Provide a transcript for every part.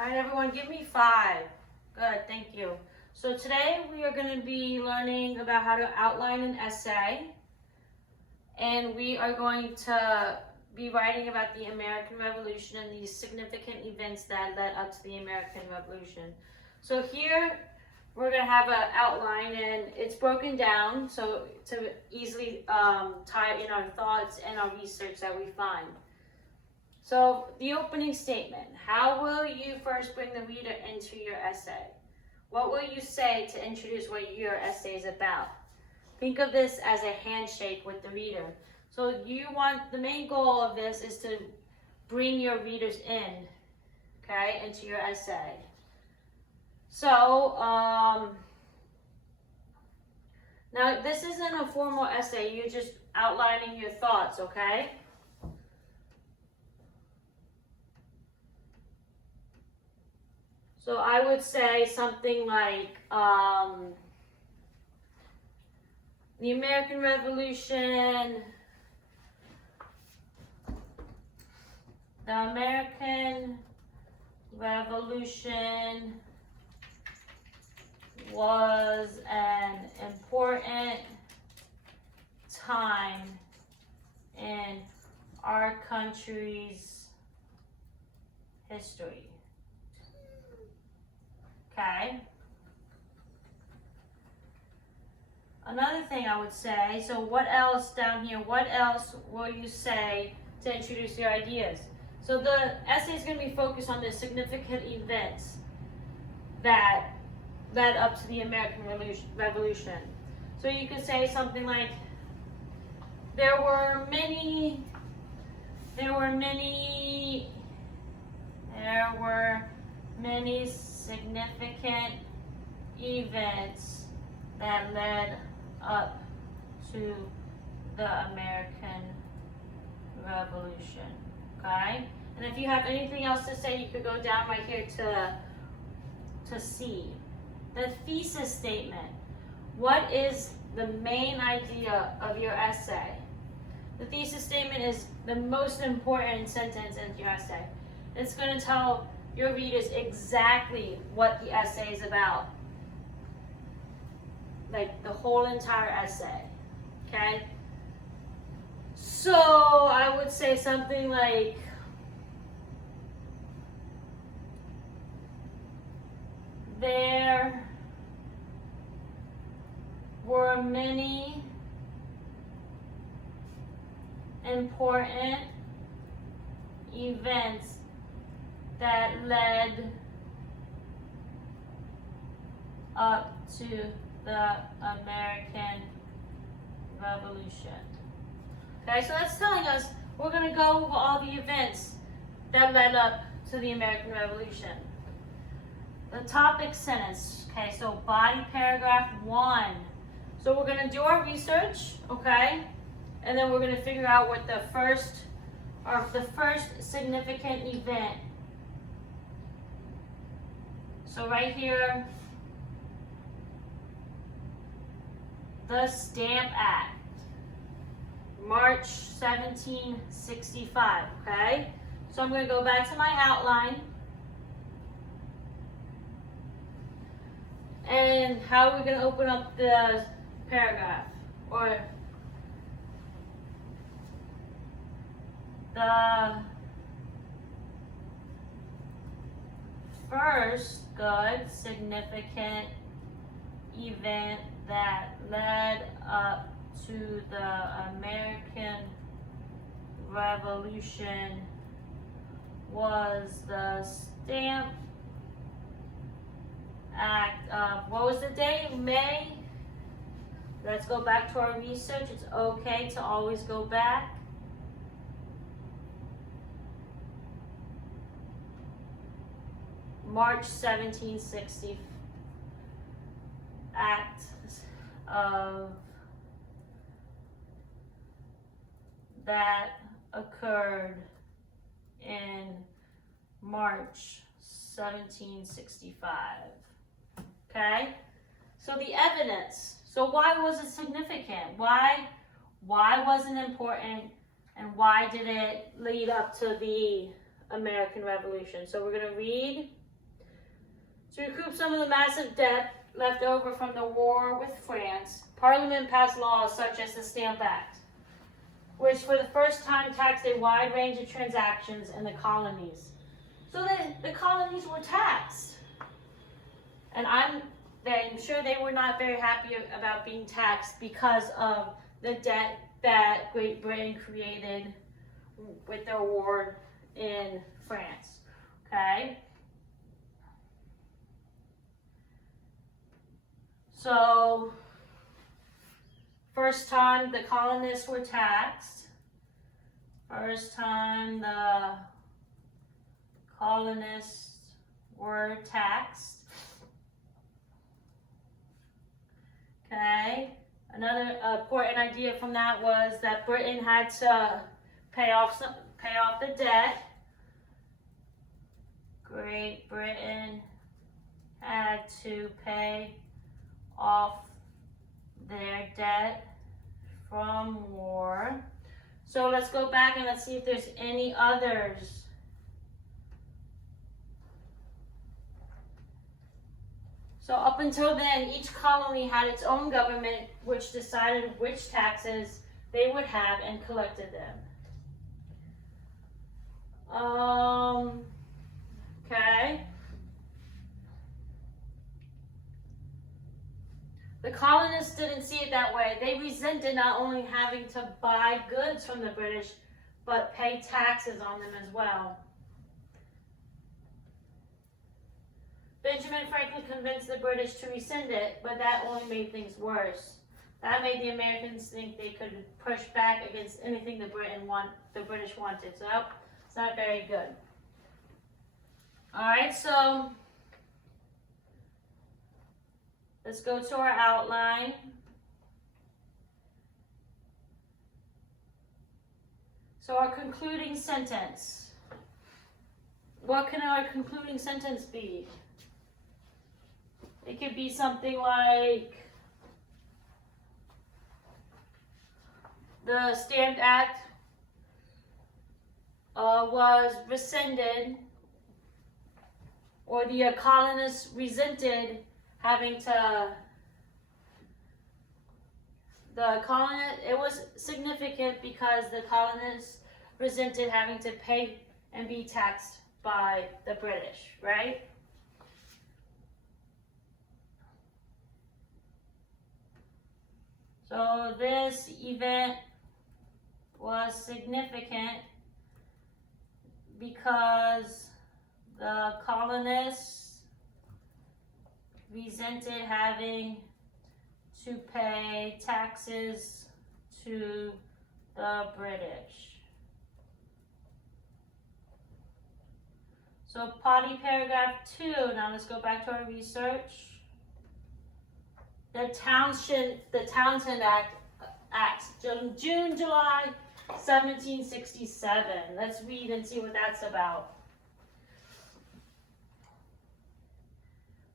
All right, everyone, give me 5. Good, thank you. So today we are going to be learning about how to outline an essay. And we are going to be writing about the American Revolution and the significant events that led up to the American Revolution. So here we're going to have an outline, and it's broken down so to easily tie in our thoughts and our research that we find. So the opening statement: how will you first bring the reader into your essay? What will you say to introduce what your essay is about? Think of this as a handshake with the reader. So the main goal of this is to bring your readers in, okay, into your essay. So, now this isn't a formal essay, you're just outlining your thoughts, okay? So I would say something like, the American Revolution, was an important time in our country's history. Okay. Another thing I would say, so what else down here, what else will you say to introduce your ideas? So the essay is going to be focused on the significant events that led up to the American Revolution. So you could say something like, there were many significant events that led up to the American Revolution, okay? And if you have anything else to say, you could go down right here to C. The thesis statement. What is the main idea of your essay? The thesis statement is the most important sentence in your essay. It's going to tell your readers exactly what the essay is about. Like the whole entire essay, okay? So I would say something like, there were many important events that led up to the American Revolution. Okay, so that's telling us we're going to go over all the events that led up to the American Revolution. The topic sentence, okay, so body paragraph 1. So we're going to do our research, okay, and then we're going to figure out what the first significant event. So right here, the Stamp Act, March 1765, okay? So I'm going to go back to my outline. And how are we going to open up the paragraph? Or the first good significant event that led up to the American Revolution was the Stamp Act of, what was the date? May. Let's go back to our research. It's okay to always go back. March 1760 Act of that occurred in March 1765. Okay? So the evidence. So why was it significant? Why was it important? And why did it lead up to the American Revolution? So we're going to read To recoup some of the massive debt left over from the war with France, Parliament passed laws such as the Stamp Act, which for the first time taxed a wide range of transactions in the colonies. So the colonies were taxed. And I'm sure they were not very happy about being taxed because of the debt that Great Britain created with their war in France. Okay? So, first time the colonists were taxed. First time the colonists were taxed. Okay. Another important idea from that was that Britain had to pay off the debt. Great Britain had to pay off their debt from war. So let's go back and let's see if there's any others. So up until then, each colony had its own government, which decided which taxes they would have and collected them. Okay. The colonists didn't see it that way. They resented not only having to buy goods from the British, but pay taxes on them as well. Benjamin Franklin convinced the British to rescind it, but that only made things worse. That made the Americans think they could push back against anything the British wanted. So it's not very good. All right, so let's go to our outline. So our concluding sentence. What can our concluding sentence be? It could be something like, the Stamp Act was rescinded, or the colonists resented having to, it was significant because the colonists resented having to pay and be taxed by the British, right? So this event was significant because the colonists resented having to pay taxes to the British. So potty paragraph 2, now let's go back to our research. The Townshend Act, June, July 1767. Let's read and see what that's about.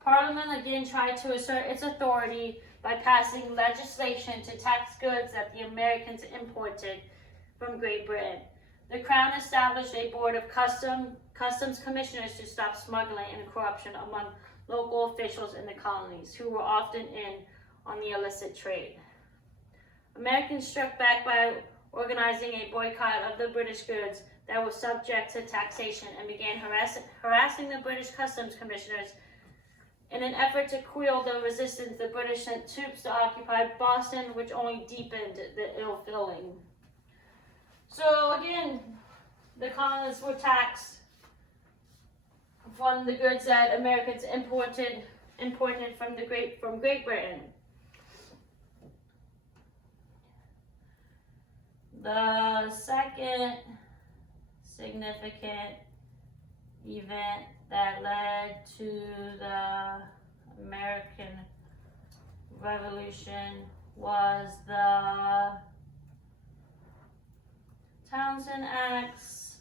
Parliament again tried to assert its authority by passing legislation to tax goods that the Americans imported from Great Britain. The Crown established a board of customs commissioners to stop smuggling and corruption among local officials in the colonies, who were often in on the illicit trade. Americans struck back by organizing a boycott of the British goods that were subject to taxation and began harassing the British customs commissioners. In an effort to quell the resistance, the British sent troops to occupy Boston, which only deepened the ill feeling. So again, the colonists were taxed from the goods that Americans imported from Great Britain. The second significant event that led to the American Revolution was the Townshend Acts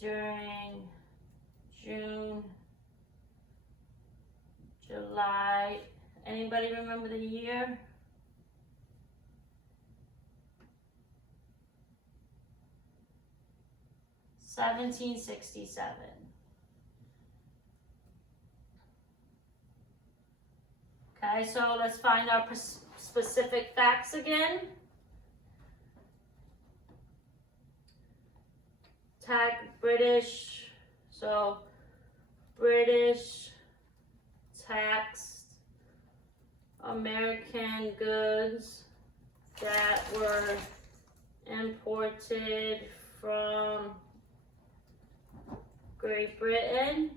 during June, July. Anybody remember the year? '67. Okay, so let's find our specific facts again. British, so British taxed American goods that were imported from Great Britain.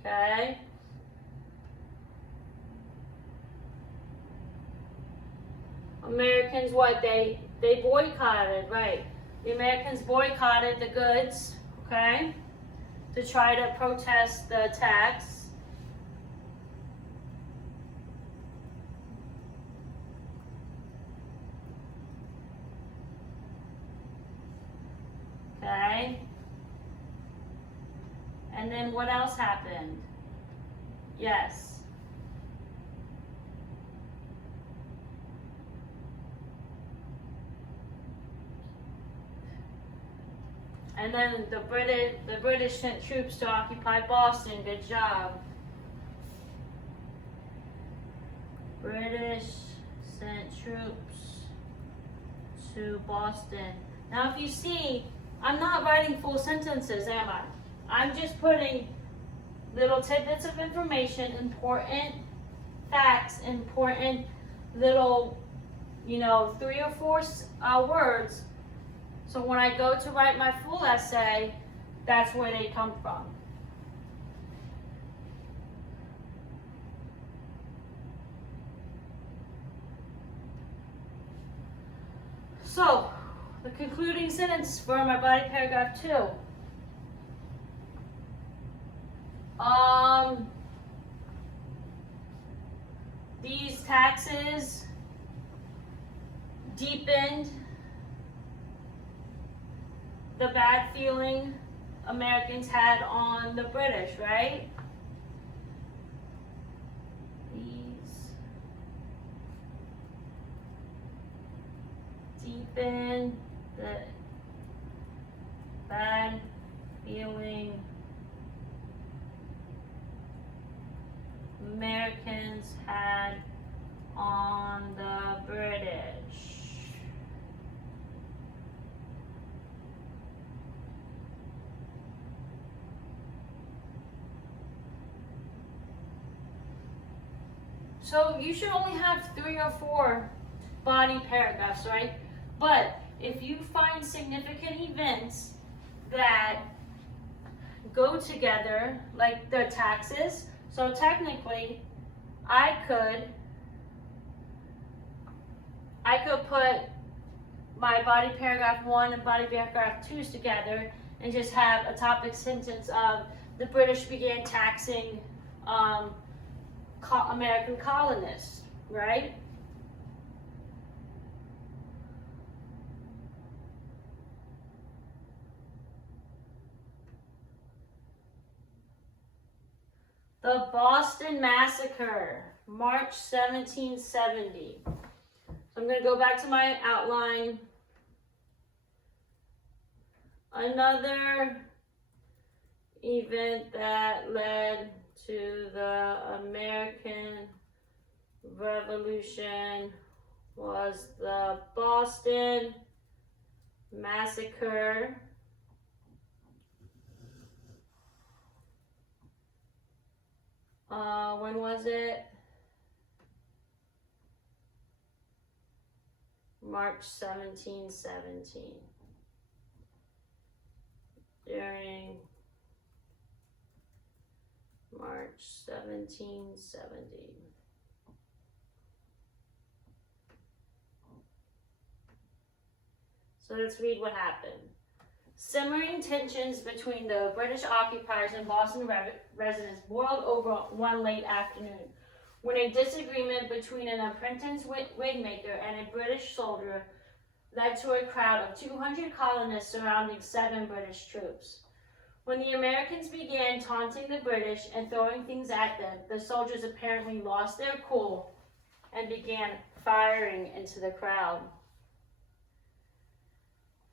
Okay. Americans, what, they boycotted, right? The Americans boycotted the goods, okay, to try to protest the tax. Okay. And then what else happened? Yes. And then the British sent troops to occupy Boston. Good job. British sent troops to Boston. Now, if you see, I'm not writing full sentences, am I? I'm just putting little tidbits of information, important facts, important little, 3 or 4 words. So when I go to write my full essay, that's where they come from. So, the concluding sentence for my body paragraph 2. These taxes deepened the bad feeling Americans had on the British, right? These deepened the bad feeling Americans had on the British. So you should only have 3 or 4 body paragraphs, right? But if you find significant events that go together, like the taxes, so technically I could put my body paragraph 1 and body paragraph 2 together and just have a topic sentence of the British began taxing American colonists, right? The Boston Massacre, March 1770. So I'm going to go back to my outline. Another event that led to the American Revolution was the Boston Massacre. When was it? March 1717. During March 1770. So let's read what happened. Simmering tensions between the British occupiers and Boston residents boiled over one late afternoon, when a disagreement between an apprentice wigmaker and a British soldier led to a crowd of 200 colonists surrounding 7 British troops. When the Americans began taunting the British and throwing things at them, the soldiers apparently lost their cool and began firing into the crowd.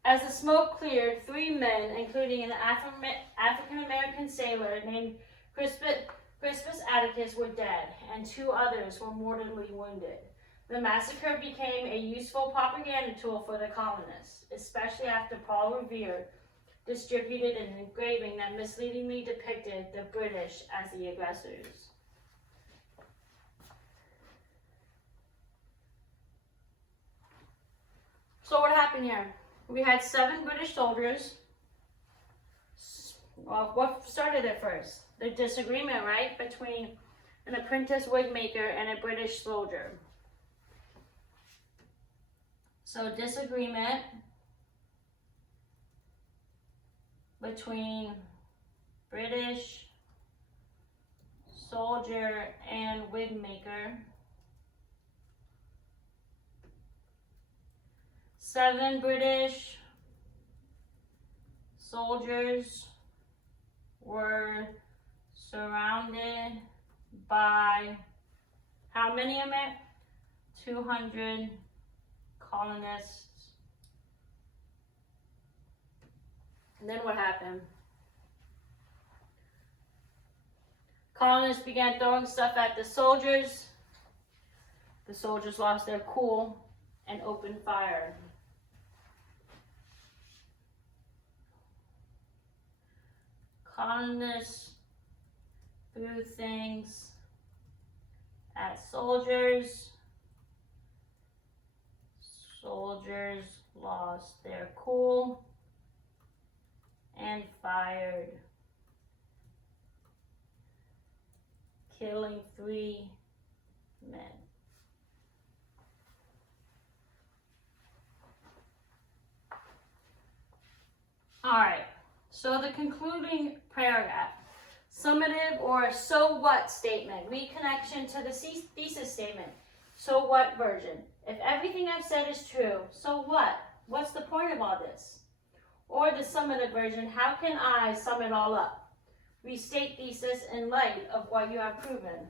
As the smoke cleared, 3 men, including an African-American sailor named Crispus Attucks, were dead, and 2 others were mortally wounded. The massacre became a useful propaganda tool for the colonists, especially after Paul Revere distributed an engraving that misleadingly depicted the British as the aggressors. So what happened here? We had 7 British soldiers. Well, what started it first? The disagreement, right, between an apprentice wig maker and a British soldier. So disagreement between British soldier and wig maker. 7 British soldiers were surrounded by how many of it? 200 colonists. And then what happened? Colonists began throwing stuff at the soldiers. The soldiers lost their cool and opened fire. Colonists threw things at soldiers. Soldiers lost their cool and fired, killing 3 men. All right, so the concluding paragraph, summative or so what statement, reconnection to the thesis statement, so what version. If everything I've said is true, so what? What's the point of all this? Or the summative version, how can I sum it all up? Restate thesis in light of what you have proven.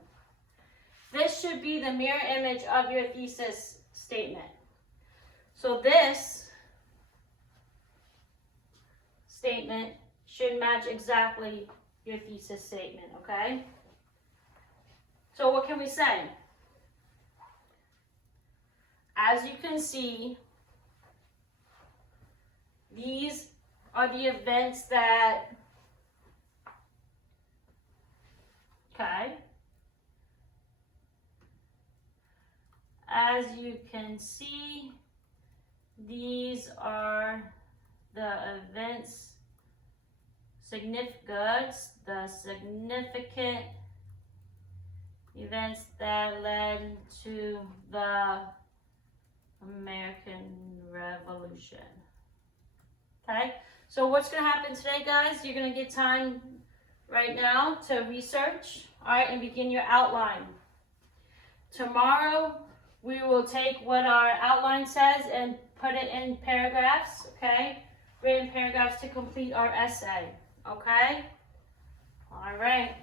This should be the mirror image of your thesis statement. So this statement should match exactly your thesis statement, okay? So what can we say? As you can see, these are the events that, okay? As you can see, these are the events, the significant events that led to the American Revolution. Okay, so what's going to happen today, guys? You're going to get time right now to research, all right, and begin your outline. Tomorrow, we will take what our outline says and put it in paragraphs, okay? Written paragraphs to complete our essay, okay? All right.